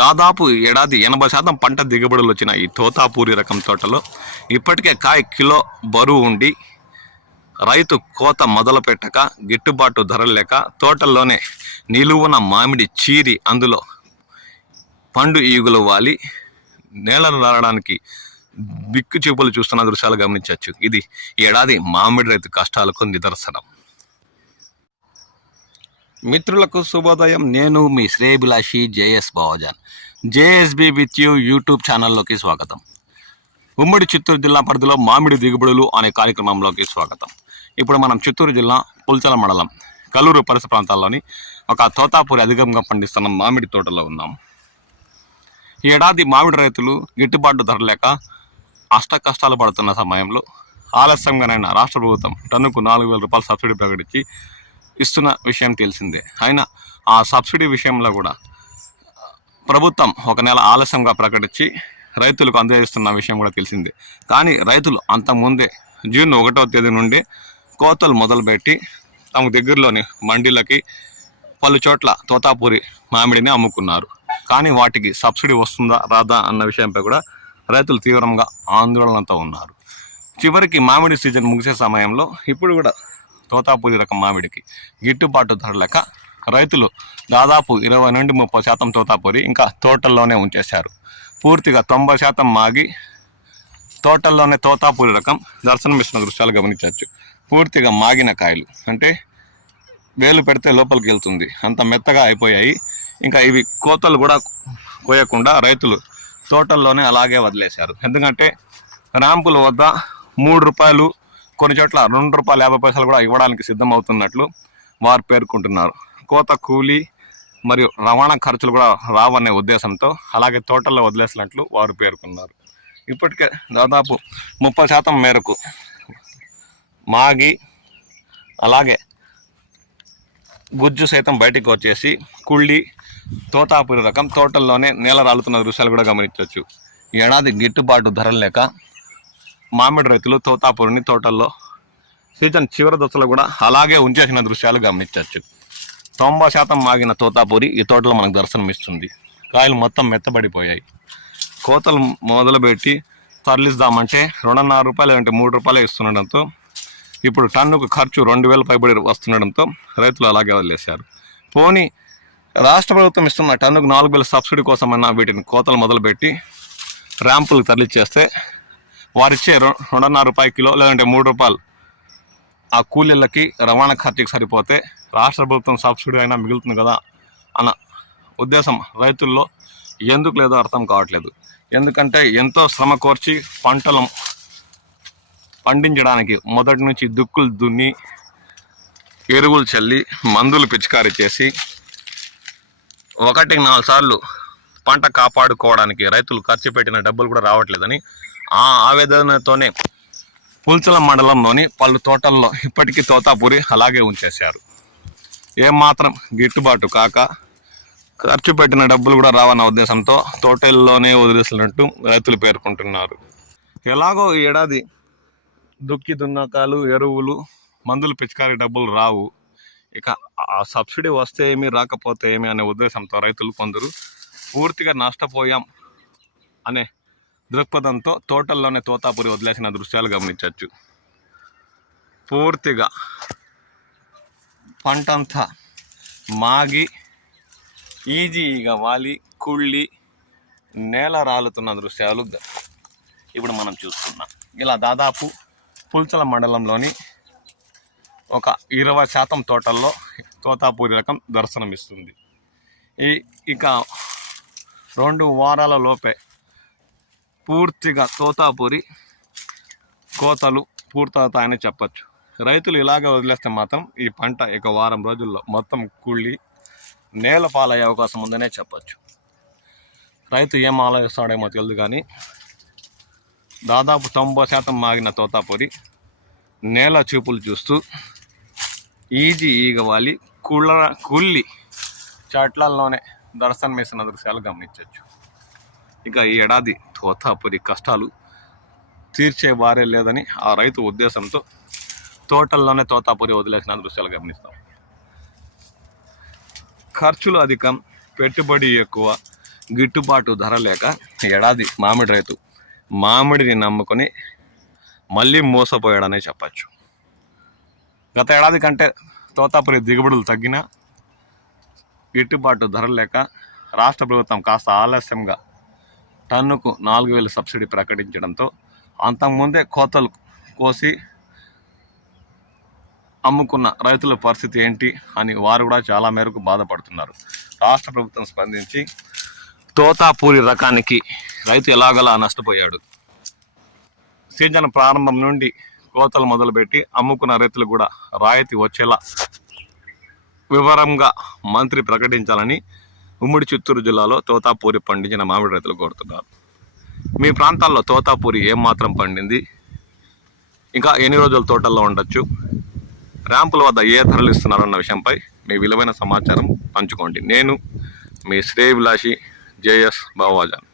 దాదాపు ఏడాది 80% పంట దిగుబడులు వచ్చిన ఈ తోతాపూరి రకం తోటలో ఇప్పటికే కాయ కిలో బరువు ఉండి రైతు కోత మొదలు పెట్టక గిట్టుబాటు ధరలు లేక తోటల్లోనే నిలువున మామిడి చీరి అందులో పండు ఈగులు వాలి నేలను రావడానికి బిక్కు చూపులు చూస్తున్న దృశ్యాలు గమనించవచ్చు. ఇది ఈ ఏడాది మామిడి రైతు కష్టాలకు నిదర్శనం. మిత్రులకు శుభోదయం. నేను మీ శ్రేయభిలాషి JS Bavajan. JSB with you YouTube ఛానల్లోకి స్వాగతం. ఉమ్మడి చిత్తూరు జిల్లా పరిధిలో మామిడి దిగుబడులు అనే కార్యక్రమంలోకి స్వాగతం. ఇప్పుడు మనం చిత్తూరు జిల్లా పుల్చల మండలం కల్లూరు పరిసర ప్రాంతాల్లోని ఒక తోతాపూరి అధికంగా పండిస్తున్న మామిడి తోటలో ఉన్నాం. ఈ ఏడాది మామిడి రైతులు గిట్టుబాటు ధర లేక అష్ట కష్టాలు పడుతున్న సమయంలో ఆలస్యంగానైనా రాష్ట్ర ప్రభుత్వం టన్నుకు 4,000 రూపాయలు సబ్సిడీ ప్రకటించి ఇస్తున్న విషయం తెలిసిందే. అయినా ఆ సబ్సిడీ విషయంలో కూడా ప్రభుత్వం ఒక నెల ఆలస్యంగా ప్రకటించి రైతులకు అందజేస్తున్న విషయం కూడా తెలిసిందే. కానీ రైతులు అంతకుముందే జూన్ 1వ తేదీ నుండి కోతలు మొదలుపెట్టి తమ దగ్గరలోని మండీలకి పలు చోట్ల తోతాపూరి మామిడిని అమ్ముకున్నారు. కానీ వాటికి సబ్సిడీ వస్తుందా రాదా అన్న విషయంపై కూడా రైతులు తీవ్రంగా ఆందోళనతో ఉన్నారు. చివరికి మామిడి సీజన్ ముగిసే సమయంలో ఇప్పుడు కూడా తోతాపూరి రకం మామిడికి గిట్టుబాటు ధర లేక రైతులు దాదాపు 20 నుండి 30% తోతాపూరి ఇంకా తోటల్లోనే ఉంచేశారు. పూర్తిగా 90% మాగి తోటల్లోనే తోతాపూరి రకం దర్శనమిస్తున్న దృశ్యాలు గమనించవచ్చు. పూర్తిగా మాగిన కాయలు అంటే వేలు పెడితే లోపలికి వెళ్తుంది, అంత మెత్తగా అయిపోయాయి. ఇంకా ఇవి కోతలు కూడా కోయకుండా రైతులు తోటల్లోనే అలాగే వదిలేశారు. ఎందుకంటే ర్యాంపుల వద్ద 3 రూపాయలు, కొన్ని చోట్ల 2 రూపాయలు 50 పైసలు కూడా ఇవ్వడానికి సిద్ధమవుతున్నట్లు వారు పేర్కొంటున్నారు. కోత కూలీ మరియు రవాణా ఖర్చులు కూడా రావనే ఉద్దేశంతో అలాగే తోటల్లో వదిలేసినట్లు వారు పేర్కొన్నారు. ఇప్పటికే దాదాపు 30% మేరకు మాగి అలాగే గుజ్జు సైతం బయటికి వచ్చేసి కుళ్ళి తోతాపూరి రకం తోటల్లోనే నేల రాలుతున్న దృశ్యాలు కూడా గమనించవచ్చు. ఈ ఏడాది గిట్టుబాటు ధరలు లేక మామిడి రైతులు తోతాపూరిని తోటల్లో సీజన్ చివరి దశలో కూడా అలాగే ఉంచేసిన దృశ్యాలు గమనించవచ్చు. 90% మాగిన తోతాపూరి ఈ తోటలో మనకు దర్శనమిస్తుంది. కాయలు మొత్తం మెత్తబడిపోయాయి. కోతలు మొదలుపెట్టి తరలిద్దామంటే 2.5 రూపాయలు అంటే 3 రూపాయలు ఇస్తుండడంతో ఇప్పుడు టన్నుకు ఖర్చు 2,000 పైబడి వస్తుండడంతో రైతులు అలాగే వదిలేశారు. పోనీ రాష్ట్ర ప్రభుత్వం ఇస్తున్న టన్నుకు 4,000 సబ్సిడీ కోసమైనా వీటిని కోతలు మొదలుపెట్టి ర్యాంపులకు తరలిచ్చేస్తే వారిచ్చే 2.5 రూపాయలు కిలో లేదంటే 3 రూపాయలు ఆ కూలీలకి రవాణా ఖర్చుకి సరిపోతే రాష్ట్ర ప్రభుత్వం సబ్సిడీ అయినా మిగులుతుంది కదా అన్న ఉద్దేశం రైతుల్లో ఎందుకు లేదో అర్థం కావట్లేదు. ఎందుకంటే ఎంతో శ్రమ కోర్చి పంటలు పండించడానికి మొదటి నుంచి దుక్కులు దున్ని ఎరువులు చల్లి మందులు పిచికారీ చేసి 1-4 సార్లు పంట కాపాడుకోవడానికి రైతులు ఖర్చు పెట్టిన డబ్బులు కూడా రావట్లేదని ఆ ఆవేదనతోనే పుల్చల మండలంలోని పలు తోటల్లో ఇప్పటికీ తోతాపూరి అలాగే ఉంచేశారు. ఏమాత్రం గిట్టుబాటు కాక ఖర్చు పెట్టిన డబ్బులు కూడా రావన్న ఉద్దేశంతో తోటల్లోనే వదిలేసినట్టు రైతులు పేర్కొంటున్నారు. ఎలాగో ఈ ఏడాది దుక్కి దున్నకాలు ఎరువులు మందులు పిచికారీ డబ్బులు రావు, ఇక ఆ సబ్సిడీ వస్తే ఏమి రాకపోతే ఏమి అనే ఉద్దేశంతో రైతులు కొందరు పూర్తిగా నష్టపోయాం అనే దృక్పథంతో తోటల్లోనే తోతాపూరి వదిలేసిన దృశ్యాలు గమనించవచ్చు. పూర్తిగా పంటంతా మాగి ఈజీగా వాలి కుళ్ళి నేల రాలుతున్న దృశ్యాలు ఇప్పుడు మనం చూస్తున్నాం. ఇలా దాదాపు పుల్చల మండలంలోని ఒక 20% తోటల్లో తోతాపూరి రకం దర్శనమిస్తుంది. ఇక 2 వారాల లోపే పూర్తిగా తోతాపూరి కోతలు పూర్తవుతాయని చెప్పచ్చు. రైతులు ఇలాగే వదిలేస్తే మాత్రం ఈ పంట ఇక వారం రోజుల్లో మొత్తం కుళ్ళి నేల పాలయ్యే అవకాశం ఉందనే చెప్పచ్చు. రైతు ఏం ఆలోచిస్తాడేమో తెలియదు కానీ దాదాపు 90% మాగిన తోతాపూరి నేల చూపులు చూస్తూ ఈగ వాలి కుళ్ళి చెట్లల్లోనే దర్శనమిస్తున్న దృశ్యాలు గమనించవచ్చు. ఇక ఈ ఏడాది తోతాపూరి కష్టాలు తీర్చే వారే లేదని ఆ రైతు ఉద్దేశంతో తోటల్లోనే తోతాపూరి వదిలేసిన దృశ్యాలు గమనిస్తాం. ఖర్చులు అధికం, పెట్టుబడి ఎక్కువ, గిట్టుబాటు ధర లేక ఏడాది మామిడి రైతు మామిడిని నమ్ముకొని మళ్ళీ మోసపోయాడనే చెప్పచ్చు. గత ఏడాది కంటే తోతాపురి దిగుబడులు తగ్గిన గిట్టుబాటు ధర లేక రాష్ట్ర ప్రభుత్వం కాస్త ఆలస్యంగా టన్నుకు 4,000 సబ్సిడీ ప్రకటించడంతో అంతకుముందే కోతలు కోసి అమ్ముకున్న రైతుల పరిస్థితి ఏంటి అని వారు కూడా చాలా మేరకు బాధపడుతున్నారు. రాష్ట్ర ప్రభుత్వం స్పందించి తోతాపూరి రకానికి రైతు ఎలాగలా నష్టపోయాడు. సీజన్ ప్రారంభం నుండి కోతలు మొదలుపెట్టి అమ్ముకున్న రైతులు కూడా రాయితీ వచ్చేలా వివరంగా మంత్రి ప్రకటించాలని ఉమ్మడి చిత్తూరు జిల్లాలో తోతాపూరి పండించిన మామిడి రైతులు కోరుతున్నారు. మీ ప్రాంతాల్లో తోతాపూరి ఏమాత్రం పండింది, ఇంకా ఎన్ని రోజులు తోటల్లో ఉండొచ్చు, ర్యాంపుల వద్ద ఏ ధరలు ఇస్తున్నారన్న విషయంపై మీ విలువైన సమాచారం పంచుకోండి. నేను మీ శ్రేయభిలాషి జేఎస్ బావాజాన్.